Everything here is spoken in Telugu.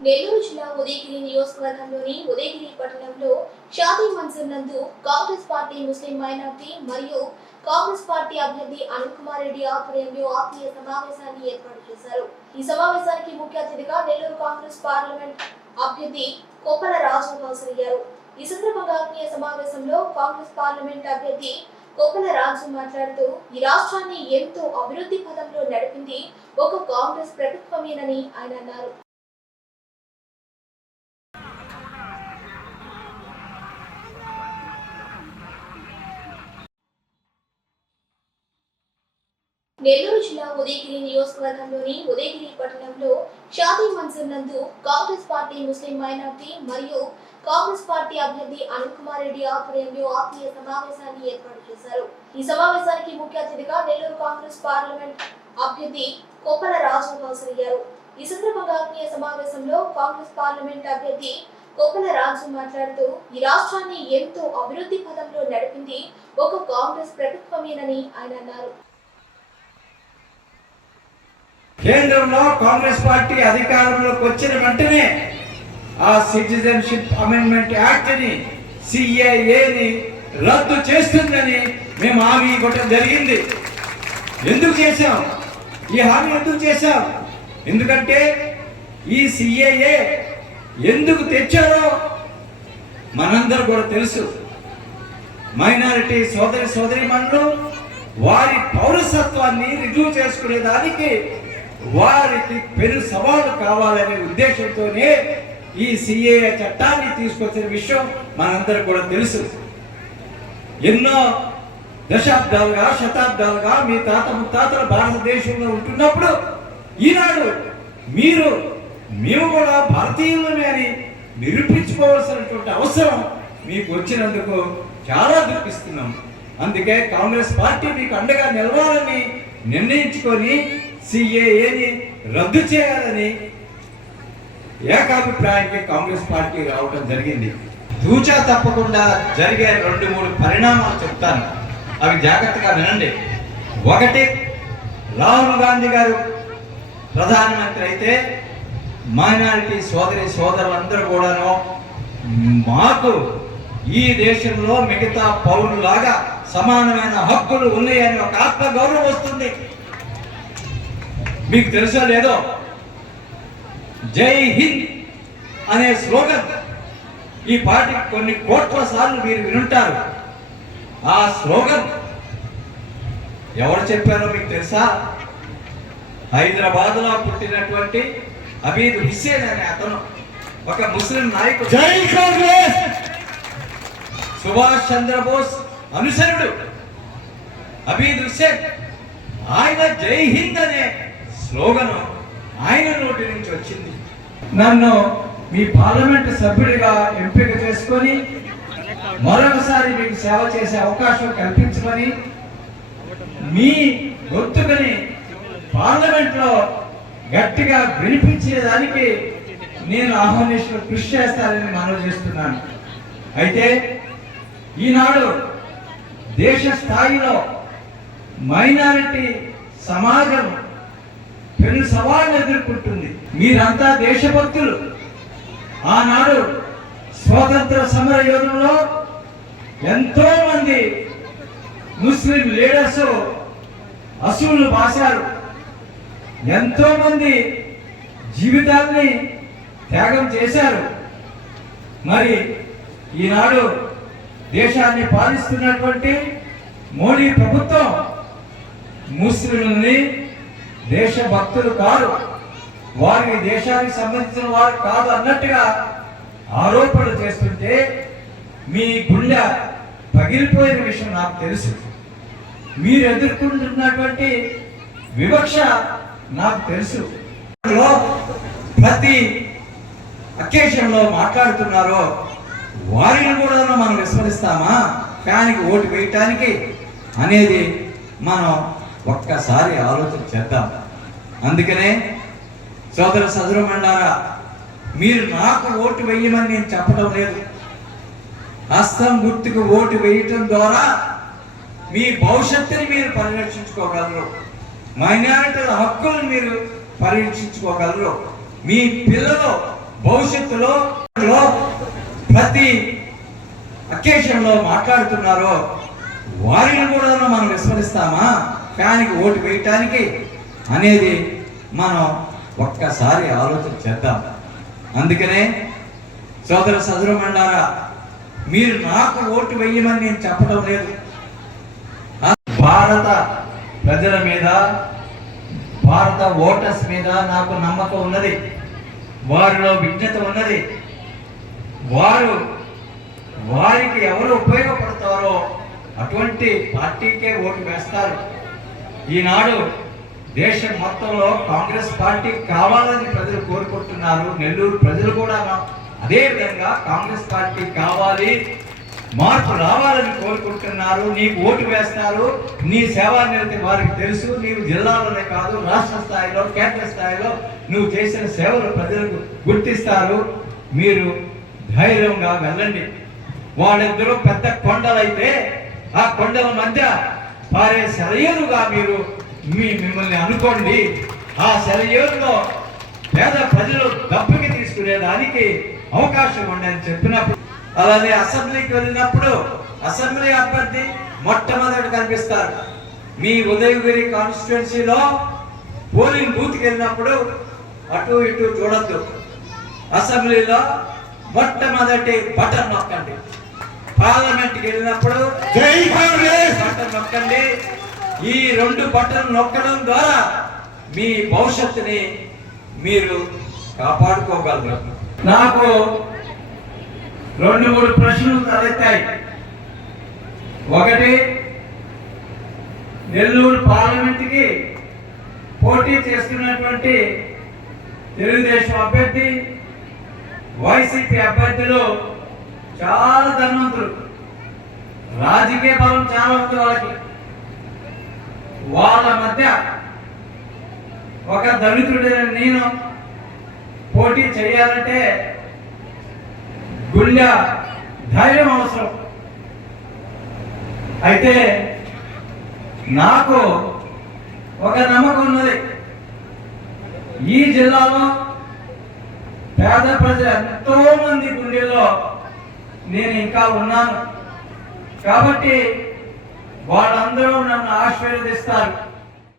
నెల్లూరు జిల్లా ఉదయగిరి నియోజకవర్గంలోని ఉదయగిరి పట్టణంలో షాదీ మన్సూర్ నందు కాంగ్రెస్ పార్టీ ముస్లిం మైనార్టీ మరియు కాంగ్రెస్ పార్టీ అభ్యర్థి అనిల్ కుమార్ రెడ్డి ఆధ్వర్యంలో ఆత్మీయ సమావేశాన్ని ఏర్పాటు చేశారు. ఈ సమావేశానికి ముఖ్య అతిథిగా నెల్లూరు కాంగ్రెస్ పార్లమెంట్ అభ్యర్థి కొప్పల రాజు హాజరయ్యారు. ఈ సందర్భంగా ఆత్మీయ సమావేశంలో కాంగ్రెస్ పార్లమెంట్ అభ్యర్థి కొప్పల రాజు మాట్లాడుతూ ఈ రాష్ట్రాన్ని ఎంతో అభివృద్ధి పదంలో నడిపింది ఒక కాంగ్రెస్ ప్రభుత్వమేనని ఆయన అన్నారు. నెల్లూరు జిల్లా ఉదయగిరి నియోజకవర్గంలోని ఉదయగిరి పట్టణంలో షాదీ మన్సూర్ నందు కాంగ్రెస్ పార్టీ ముస్లిం మైనార్టీ మరియు కాంగ్రెస్ పార్టీ అభ్యర్థి అనిల్ కుమార్ రెడ్డి ఆధ్వర్యంలో ఆత్మీయ సమావేశాన్ని ఏర్పాటు చేశారు. ఈ సమావేశానికి ముఖ్య అతిథిగా నెల్లూరు కాంగ్రెస్ పార్లమెంట్ అభ్యర్థి కొప్పల రాజు హాజరయ్యారు. ఈ సందర్భంగా ఆత్మీయ సమావేశంలో కాంగ్రెస్ పార్లమెంట్ అభ్యర్థి కొప్పల రాజు మాట్లాడుతూ ఈ రాష్ట్రాన్ని ఎంతో అభివృద్ధి పదంలో నడిపింది ఒక కాంగ్రెస్ ప్రభుత్వమేనని ఆయన అన్నారు. కేంద్రంలో కాంగ్రెస్ పార్టీ అధికారంలోకి వచ్చిన వెంటనే ఆ సిటిజన్షిప్ అమెండ్మెంట్ యాక్ట్ని సిఐఏని రద్దు చేస్తుందని మేము హామీ ఇవ్వటం జరిగింది. ఎందుకు చేశాం? ఈ హామీ ఎందుకు చేశాం? ఎందుకంటే ఈ సిఏఏ ఎందుకు తెచ్చారో మనందరూ కూడా తెలుసు. మైనారిటీ సోదరి సోదరి వారి పౌరసత్వాన్ని రుజువు చేసుకునే దానికి వారికి పెను సవాలు కావాలనే ఉద్దేశంతోనే ఈ సిఏ చట్టాన్ని తీసుకొచ్చిన విషయం మనందరికి కూడా తెలుసు. ఎన్నో దశాబ్దాలుగా శతాబ్దాలుగా మీ తాత ముత్తాతలు భారతదేశంలో ఉంటున్నప్పుడు ఈనాడు మీరు మేము కూడా భారతీయులమే అని నిరూపించుకోవాల్సినటువంటి అవసరం మీకు వచ్చినందుకు చాలా దుఃఖిస్తున్నాం. అందుకే కాంగ్రెస్ పార్టీ మీకు అండగా నిలవాలని నిర్ణయించుకొని సిఏఏని రద్దు చేయాలని ఏకాభిప్రాయానికి కాంగ్రెస్ పార్టీ రావడం జరిగింది. దూచా తప్పకుండా జరిగే రెండు మూడు పరిణామాలు చెప్తాను. అవి జాగ్రత్తగా వినండి. ఒకటి రాహుల్ గాంధీ గారు ప్రధానమంత్రి అయితే మైనారిటీ సోదరి సోదరులందరూ కూడాను మాకు ఈ దేశంలో మిగతా పౌరులాగా సమానమైన హక్కులు ఉన్నాయని ఒక ఆత్మ గౌరవం వస్తుంది. మీకు తెలుసో లేదో? జై హింద్ అనే స్లోగన్. ఈ పార్టీకి కొన్ని కోట్ల సార్లు మీరు వినుంటారు. ఆ స్లోగన్ ఎవరు చెప్పారో మీకు తెలుసా? హైదరాబాద్లో పుట్టినటువంటి అబీద్ హుస్సేన్ అనే అతను ఒక ముస్లిం నాయకుడు. సుభాష్ చంద్రబోస్ అనుసరుడు అబీద్ హుస్సేన్. ఆయన జై హింద్ అనే స్లోగన్ ఆయన నోటి నుంచి వచ్చింది. నన్ను మీ పార్లమెంట్ సభ్యుడిగా ఎంపిక చేసుకొని మరొకసారి మీకు సేవ చేసే అవకాశం కల్పించమని మీ గొంతుకని పార్లమెంట్లో గట్టిగా వినిపించేదానికి నేను ఆహ్వానిస్తూ కృషి చేస్తానని మనవి చేస్తున్నాను. అయితే ఈనాడు దేశ స్థాయిలో మైనారిటీ సమాజం పెను సవాళ్ళు ఎదుర్కొంటుంది. మీరంతా దేశభక్తులు. ఆనాడు స్వాతంత్ర సమర యోధంలో ఎంతో మంది ముస్లిం లీడర్స్ అసూలు బాసారు ఎంతో మంది జీవితాల్ని త్యాగం చేశారు. మరి ఈనాడు దేశాన్ని పాలిస్తున్నటువంటి మోడీ ప్రభుత్వం ముస్లింలని దేశభక్తులు కాదు వారిని దేశానికి సంబంధించిన వారు కాదు అన్నట్టుగా ఆరోపణలు చేస్తుంటే మీ గుండె పగిలిపోయిన విషయం నాకు తెలుసు. మీరు ఎదుర్కొంటున్నటువంటి వివక్ష నాకు తెలుసు. ప్రతి అకేషన్లో మాట్లాడుతున్నారో వారిని కూడా మనం విస్మరిస్తామా? ఫ్యాన్కి ఓటు వేయటానికి అనేది మనం ఒక్కసారి ఆలోచన చేద్దాం. అందుకనే సోదర సదురమండారా మీరు నాకు ఓటు వేయమని నేను చెప్పడం లేదు. హస్తం గుర్తుకు ఓటు వేయటం ద్వారా మీ భవిష్యత్తుని మీరు పరిరక్షించుకోగలరు. మైనారిటీల హక్కులను మీరు పరిరక్షించుకోగలరు. మీ పిల్లలు భవిష్యత్తులో ప్రతి అకేషన్లో మాట్లాడుతున్నారో వారిని కూడా మనం విస్మరిస్తామా? ఫ్యాన్కి ఓటు వేయటానికి అనేది మనం ఒక్కసారి ఆలోచన చేద్దాం. అందుకనే సోదర సదురమండారా మీరు నాకు ఓటు వేయమని నేను చెప్పడం లేదు. భారత ప్రజల మీద భారత ఓటర్స్ మీద నాకు నమ్మకం ఉన్నది. వారిలో విజ్ఞత ఉన్నది. వారు వారికి ఎవరు ఉపయోగపడతారో అటువంటి పార్టీకే ఓటు వేస్తారు. ఈనాడు దేశం మొత్తంలో కాంగ్రెస్ పార్టీ కావాలని ప్రజలు కోరుకుంటున్నారు. నెల్లూరు ప్రజలు కూడా అదే విధంగా కాంగ్రెస్ పార్టీ కావాలి మార్పు రావాలని కోరుకుంటున్నారు. నీకు ఓటు వేస్తారు నీ సేవా నిరతి వారికి తెలుసు. నీవు జిల్లాలోనే కాదు రాష్ట్ర స్థాయిలో కేంద్ర స్థాయిలో నువ్వు చేసిన సేవలు ప్రజలకు గుర్తిస్తారు. మీరు ధైర్యంగా వెళ్ళండి. వాళ్ళిద్దరూ పెద్ద కొండలైతే ఆ కొండల మధ్య పారే సెలయేరుగా మీరు మీ మిమ్మల్ని అనుకోండి ఆ సెలయేరులో పేద ప్రజలు దప్పుకి తీసుకునేదానికి అవకాశం ఉండని చెప్పినప్పుడు అలానే అసెంబ్లీకి వెళ్ళినప్పుడు అసెంబ్లీ అభ్యర్థి మొట్టమొదటి కనిపిస్తారు. మీ ఉదయగిరి కాన్స్టిట్యున్సీలో పోలింగ్ బూత్కి వెళ్ళినప్పుడు అటు ఇటు చూడొద్దు. అసెంబ్లీలో మొట్టమొదటి బటన్ నొక్కండి. పార్లమెంట్కి వెళ్ళినప్పుడు బటన్ నొక్కండి. ఈ రెండు బట్టలు నొక్కడం ద్వారా మీ భవిష్యత్తుని మీరు కాపాడుకోగలరు. నాకు రెండు మూడు ప్రశ్నలు తలెత్తాయి. ఒకటి నెల్లూరు పార్లమెంట్కి పోటీ చేస్తున్నటువంటి తెలుగుదేశం అభ్యర్థి వైసీపీ అభ్యర్థులు చాలా ధనవంతులు. రాజకీయ బలం చాలా ఉంది వాళ్ళకి. వాళ్ళ మధ్య ఒక దళితుడైన నేను పోటీ చేయాలంటే గుండె ధైర్యం అవసరం. అయితే నాకు ఒక నమ్మకం ఉన్నది. ఈ జిల్లాలో పేద ప్రజలు ఎంతో మంది గుండెల్లో నేను ఇంకా ఉన్నాను. కాబట్టి వాళ్ళందరూ నన్ను ఆశీర్వదిస్తారు.